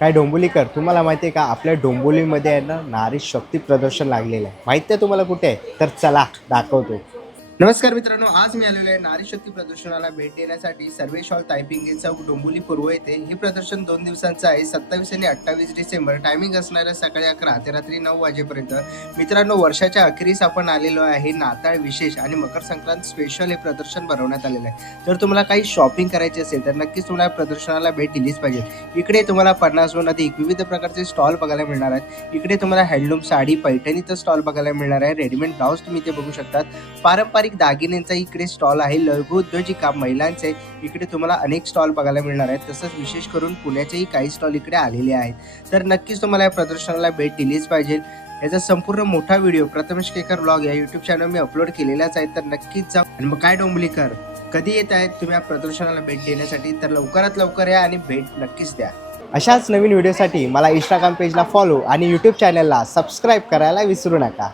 काय डोंबिवलीकर, तुम्हाला माहिती आहे का आपल्या डोंबिवलीमध्ये आहे ना नारी शक्ती प्रदर्शन लागलेलं आहे. माहिती आहे तुम्हाला कुठे आहे? तर चला दाखवतो. नमस्कार मित्रांनो, आज मी आलेलो आहे नारी शक्ती प्रदर्शनाला भेट देण्यासाठी. सर्वेश हॉल तायपिंगे चौक डोंबिवली पूर्व येथे. हे प्रदर्शन 2 दिवसांचं आहे, 27 आणि 28 डिसेंबर. टायमिंग असणार आहे सकाळी 11 ते रात्री 9 वाजेपर्यंत. मित्रांनो, वर्षाच्या अखेरीस आपण आलेलो आहे. नाताळ विशेष आणि मकर संक्रांत स्पेशल हे प्रदर्शन भरवण्यात आलेलं आहे. जर तुम्हाला काही शॉपिंग करायची असेल तर नक्कीच तुम्हाला प्रदर्शनाला भेट दिलीच पाहिजे. इकडे तुम्हाला 50हून अधिक विविध प्रकारचे स्टॉल बघायला मिळणार आहेत. इकडे तुम्हाला हँडलूम साडी, पैठणीचा स्टॉल बघायला मिळणार आहे. रेडीमेड ब्लाउज तुम्ही इथे बघू शकतात. पारंपरिक दागिन्यांचा इकडे स्टॉल आहे. लघु उद्योजिका महिलांचे इकडे तुम्हाला अनेक स्टॉल बघायला मिळणार आहेत. तसंच विशेष करून पुण्याचेही काही स्टॉल इकडे आलेले आहेत. तर नक्कीच तुम्हाला या प्रदर्शनाला भेट दिलीच पाहिजे. याचा संपूर्ण मोठा व्हिडिओ प्रथमेश केकर ब्लॉग या युट्यूब चॅनल मी अपलोड केलेलाच आहे. तर नक्कीच जा. आणि मग काय डोंबिवलीकर, कधी येत आहेत तुम्ही या प्रदर्शनाला भेट देण्यासाठी? तर लवकरात लवकर या आणि भेट नक्कीच द्या. अशाच नवीन व्हिडिओसाठी मला इंस्टाग्राम पेजला फॉलो आणि यूट्यूब चॅनलला सबस्क्राईब करायला विसरू नका.